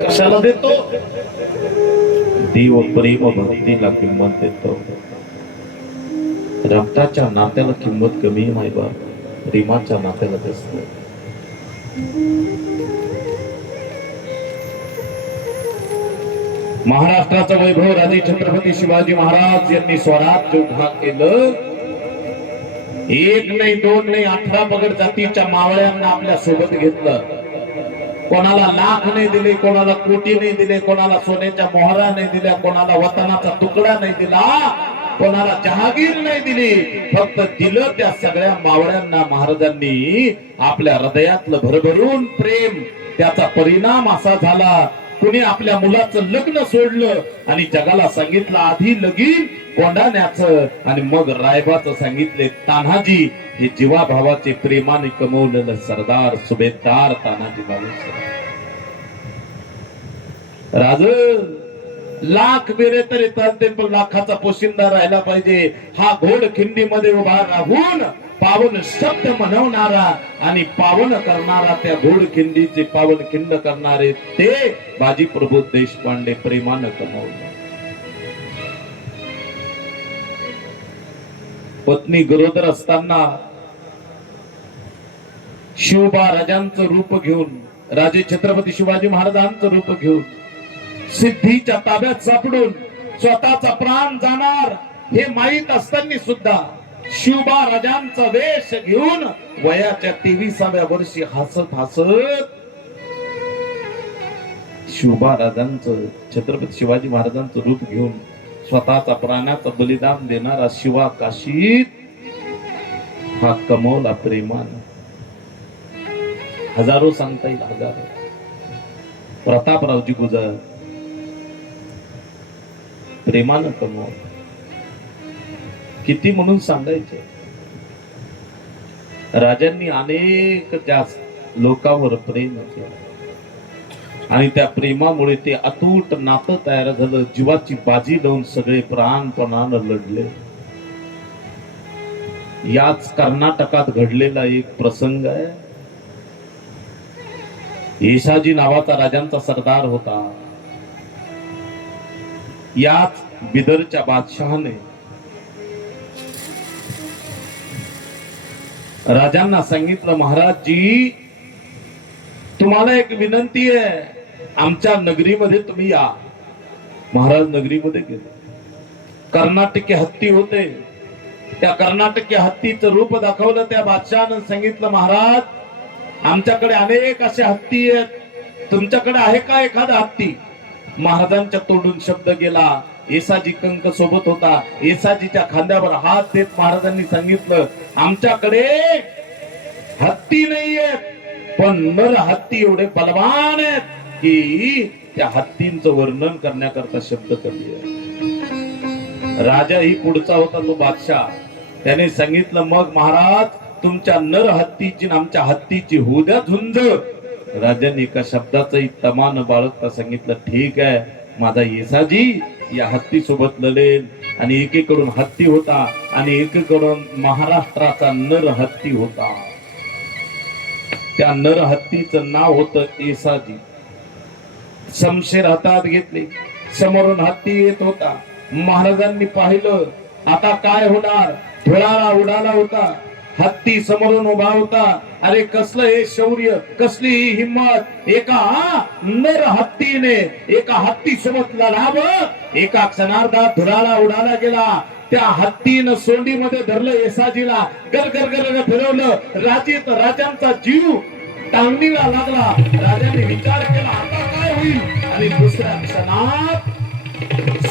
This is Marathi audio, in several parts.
कशाला देतो? देव प्रेम भक्तीला किंमत देतो. रक्ताच्या नात्याला किंमत कमी आहे बा, प्रेमाच्या नात्याला जास्त. महाराष्ट्राचं वैभव राजे छत्रपती शिवाजी महाराज यांनी स्वराज्य उभा केलं. एक नाही, दोन नाही, 18 पगड जातीच्या मावळ्यांना आपल्या सोबत घेतलं. कोणाला लाख नाही दिले, कोणाला कोटी नाही दिले, कोणाला सोन्याच्या मोहरा नाही दिल्या, कोणाला वतनाचा तुकडा नाही दिला, कोणाला जहागीर नाही दिली. फक्त दिलं त्या सगळ्या मावळ्यांना महाराजांनी आपल्या हृदयातलं भरभरून प्रेम. त्याचा परिणाम असा झाला, कुणी आपल्या मुलाचं लग्न सोडलं आणि जगाला सांगितलं आधी लगीन कोंडाण्याचं, आणि मग रायबाचं सांगितले तान्हाजी. हे जीवाभावाचे प्रेमाने कमवलेलं सरदार सुभेदार तानाजी बालू. राज लाख बेरे तरी चालते, पण लाखाचा पोशिंदा राहिला पाहिजे. हा घोड खिंडीमध्ये उभा राहून पावन शब्द म्हणवणारा आणि पावन करणारा, त्या घोड खिंडीचे पावन खिंड करणारे ते बाजी प्रभू देशपांडे प्रेमानं कमवलं. पत्नी गरोदर असताना शिवबा राजांचं रूप घेऊन, राजे छत्रपती शिवाजी महाराजांचं रूप घेऊन सिद्धीच्या ताब्यात सापडून स्वतःचा प्राण जाणार हे माहीत असताना सुद्धा शिवबा राजांचा वेश घेऊन वयाच्या 23व्या वर्षी हसत हसत शिवबा राजांचं, छत्रपती शिवाजी महाराजांचं रूप घेऊन स्वतःचा प्राणाचं बलिदान देणारा शिवा काशीत हा कमवला प्रेमानं. हजारो सांगता येईल, हजारो. प्रतापरावजी गुजर प्रेमानं कमवला. किती म्हणून सांगायचे. राजांनी अनेक जास्त लोकांवर प्रेम केलं आणि त्या प्रेमामुळे ते अतूट नातं तयार झालं. जीवाची बाजी लावून सगळे प्राणपणानं लढले. याच कर्नाटकात घडलेला एक प्रसंग आहे. येसाजी नावाचा राजांचा सरदार होता. याच बिदरच्या बादशहाने राजांना सांगितलं, महाराजजी तुम्हाला एक विनंती आहे, आमच्या नगरीमध्ये तुम्ही या. महाराज नगरीमध्ये गेले. कर्नाटकी हत्ती होते. त्या कर्नाटकी हत्तीचं रूप दाखवलं. त्या बादशहानं सांगितलं, महाराज आमच्याकडे अनेक असे हत्ती आहेत, तुमच्याकडे आहे का एखादा हत्ती? महाराजांच्या तोंडून शब्द गेला. येसाजी कंक सोबत होता. येसाजीच्या खांद्यावर हात देत महाराजांनी सांगितलं, आमच्याकडे हत्ती नाहीयेत, पण नर हत्ती एवढे बलवान आहेत की त्या हत्तींचं वर्णन करण्याकरता शब्द कमी आहे. राजा ही पुढचा होता, तो बादशाह. त्याने सांगितलं, मग महाराज तुमच्या नर हत्तीची आमच्या हत्तीची होऊ द्या झुंज. राजांनी एका शब्दाचंही तमान बाळगता सांगितलं, ठीक आहे, माझा येसाजी या हत्ती सोबत लढेल. आणि एकीकडून हत्ती होता आणि एकीकडून महाराष्ट्राचा नर हत्ती होता. त्या नर हत्तीचं नाव होतं येसाजी. शमशेर हातात घेतले. समोरून हत्ती येत होता. महाराजांनी पाहिलं, आता काय होणार? धुळाला उडाला होता. हत्ती समोरून उभा होता. अरे कसलं हे शौर्य, कसली ही हिम्मत! एका नर हत्तीने एका हत्ती सोबत लढावं. एका क्षणार्धात धुराला उडाला गेला. त्या हत्तीनं सोंडीमध्ये धरलं येसाजीला, गरगर गरगर फिरवलं. राजांचा जीव टांगणीला लागला. राजाने विचार केला, आता काय होईल? आणि दुसऱ्या क्षणात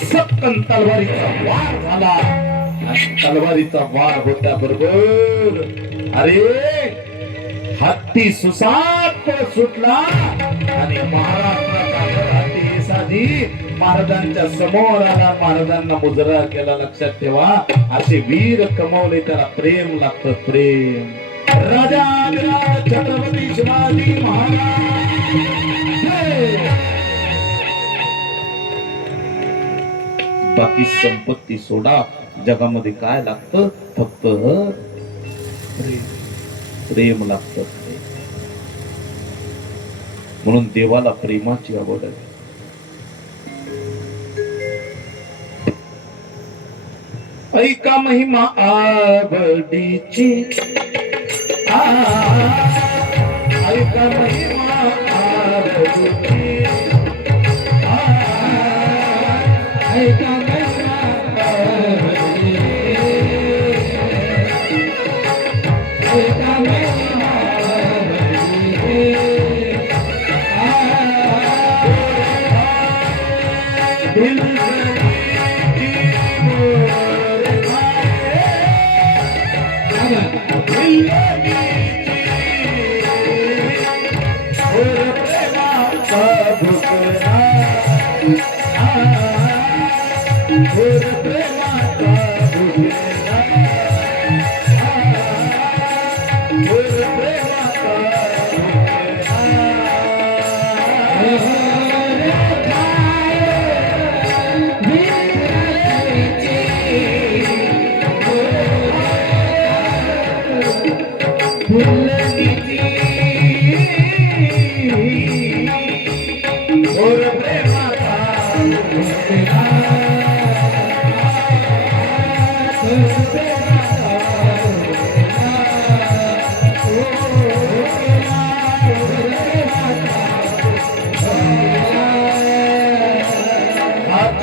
सपकन तलवारीचा वार झाला. आणि तलवारीचा वार होत्या बरोबर अरे हत्ती सुसाट सुटला आणि महाराष्ट्राचा हत्ती येसाजी महाराजांच्या समोर आला. महाराजांना मुजरा केला. लक्षात ठेवा, असे वीर कमवले, त्याला प्रेम लागतं, प्रेम. राजा छत्रपती शिवाजी महाराज. बाकी संपत्ती सोडा, जगामध्ये काय लागतं? फक्त प्रेम लागतं. म्हणून देवाला प्रेमाची आवड आहे. ऐका महिमा आवडीची, ऐका महिमा आवडीची, ऐका महिमा आवडीची, ऐका महिमा आवडीची.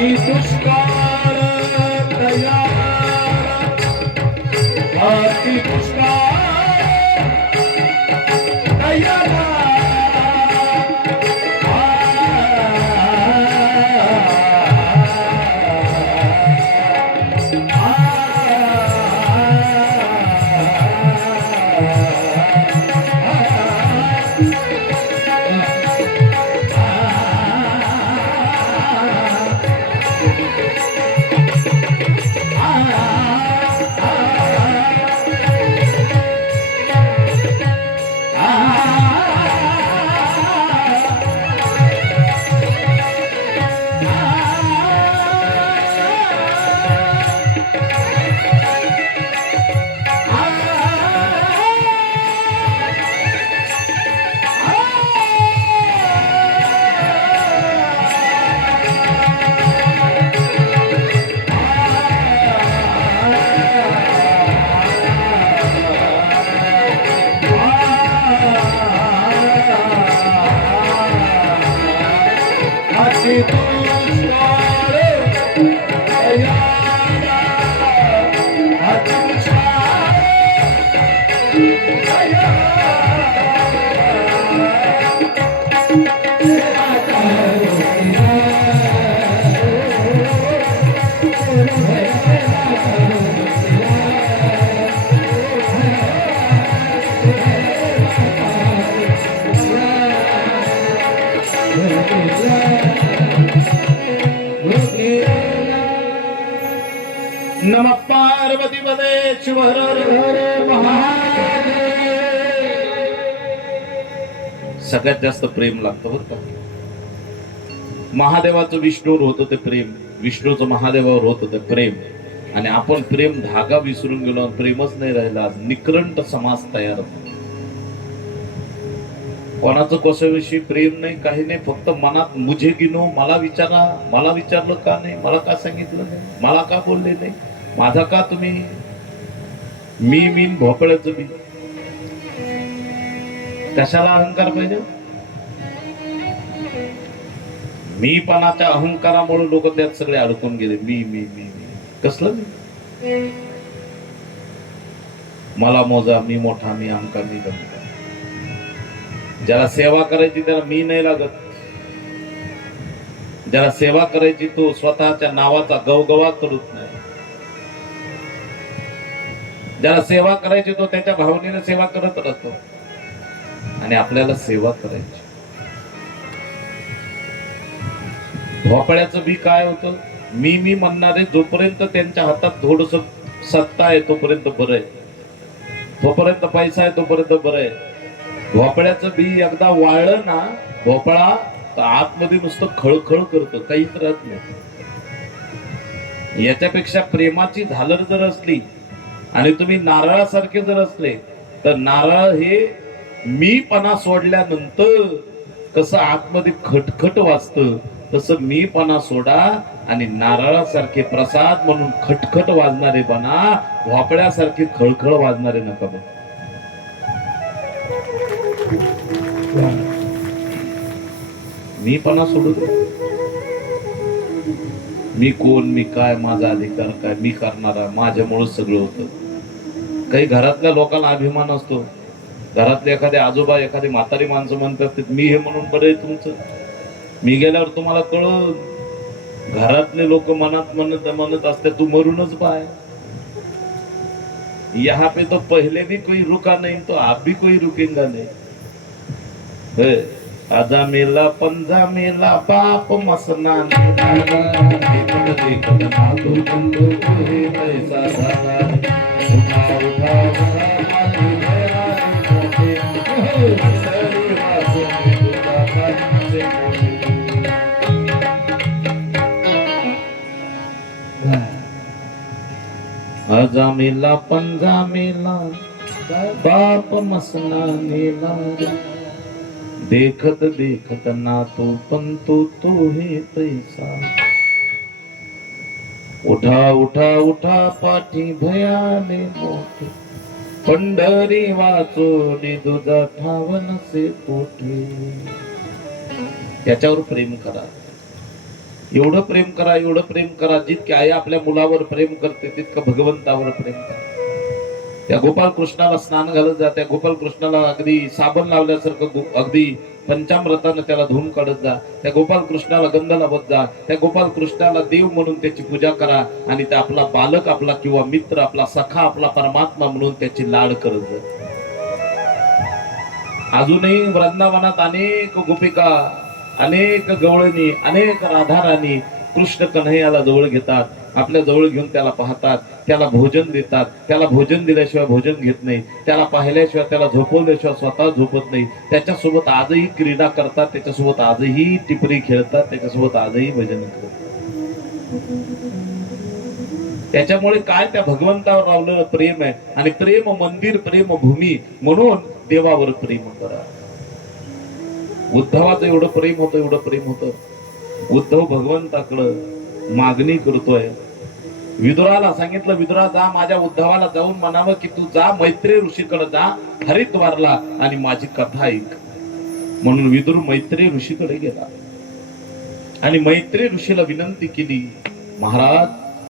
दिल दुष्काळ तयार, अति दुष्काळ तयार. नमः पार्वती पदेश्वर हर महादेव. सगळ्यात जास्त प्रेम लागतं बरं का. महादेवाचं विष्णूवर होतं ते प्रेम, विष्णूचं महादेवावर होतं ते प्रेम, आणि आपण प्रेम धागा विसरून गेलो, प्रेमच नाही राहिला. निकरंट समाज तयार होतो. कोणाचं कशाविषयी प्रेम नाही, काही नाही, फक्त मनात मुझे गिनो, मला विचारा, मला विचारलं का नाही, मला का सांगितलं नाही, मला का बोलले नाही, माझा का तुम्ही, मी भोपळ्याचं मी. कशाला अहंकार पाहिजे? मी पणाच्या अहंकारामुळे लोक त्यात सगळे अडकून गेले. मी मी मी कसलं मी, मला मोजा, मी मोठा, मी अहंका, मी दमका. ज्याला सेवा करायची त्याला मी नाही लागत. ज्याला सेवा करायची तो स्वतःच्या नावाचा गवगवा करत नाही. ज्याला सेवा करायची तो त्याच्या भावनेने सेवा करत राहतो. आणि आपल्याला सेवा करायची. भोपळ्याचं बी काय होतं, मी म्हणणारे जोपर्यंत त्यांच्या हातात थोडस सत्ता आहे तोपर्यंत बरं आहे, तोपर्यंत पैसा आहे तोपर्यंत बरं आहे. भोपळ्याचं बी एकदा वाळलं ना, भोपळा तर आतमध्ये नुसतं खळखळ करतं, काहीच राहत नाही. याच्यापेक्षा प्रेमाची झालर जर असली आणि तुम्ही नारळासारखे जर असले तर नारळ हे मीपणा सोडल्यानंतर कसं आतमध्ये खटखट वाजतं तसं मीपणा सोडा आणि नारळासारखे प्रसाद म्हणून खटखट वाजणारे बना, भोपळ्यासारखे खळखळ वाजणारे नका बन. मीपणा सोडू दे. मी कोण, मी काय, माझा अधिकार काय, मी करणारा, माझ्यामुळे सगळं होतं. काही घरातल्या लोकांना अभिमान असतो. घरातले एखादे आजोबा, एखादी म्हातारी माणसं म्हणतात मी हे म्हणून बरं आहे तुमचं. मी गेल्यावर तुम्हाला कळलं. घरातले लोक मनात म्हणत म्हणत असते तू मरूनच पाय. यहाँ पे तो पहले भी कोई रुका नहीं तो आप भी कोई रुकेगा नहीं. आजा मेला पंजा मेला बाप मसना देखत देखत नातू बंधू पुढे पैसा झाला. उठा उठा आजा मेला पंजा मेला बाप मसना मेला. देखत देखत ना तो पण तो हे पैसा. उठा उठा उठा पाठी भयाने मोठे पंढरी वाचोनी दुजा ठावन से पोटे. याच्यावर प्रेम करा. एवढं प्रेम करा, एवढं प्रेम करा जितके आई आपल्या मुलावर प्रेम करते तितकं भगवंतावर प्रेम करा. त्या गोपाल कृष्णाला स्नान घालत जा. त्या गोपाल कृष्णाला अगदी साबण लावल्यासारखं अगदी पंचामृतानं त्याला धुवून काढत जा. त्या गोपाल कृष्णाला गंध लावत जा. त्या गोपाल कृष्णाला देव म्हणून त्याची पूजा करा आणि त्या आपला बालक, आपला किंवा मित्र, आपला सखा, आपला परमात्मा म्हणून त्याची लाड करत जा. अजूनही वृंदावनात अनेक गोपिका, अनेक गवळणी, अनेक राधाराणी कृष्ण कन्हैयाला जवळ घेतात. आपल्या जवळ घेऊन त्याला पाहतात, त्याला भोजन देतात. त्याला भोजन दिल्याशिवाय भोजन घेत नाही. त्याला पाहिल्याशिवाय, त्याला झोपवल्याशिवाय स्वतः झोपत नाही. त्याच्यासोबत आजही क्रीडा करतात, त्याच्यासोबत आजही टिपरी खेळतात, त्याच्यासोबत आजही भजन करतात. त्याच्यामुळे काय त्या भगवंतावर लावलेलं प्रेम आहे. आणि प्रेम मंदिर, प्रेम भूमी म्हणून देवावर प्रेम करा. उद्धवाचं एवढं प्रेम होतं, एवढं प्रेम होतं. उद्धव भगवंताकडं मागणी करतोय. विदुराला सांगितलं, विदुरा जा माझ्या उद्धवाला जाऊन म्हणावं की तू जा मैत्रेय ऋषीकडे जा हरिद्वारला आणि माझी कथा ऐक. म्हणून विदुर मैत्रेय ऋषीकडे गेला आणि मैत्रेय ऋषीला विनंती केली, महाराज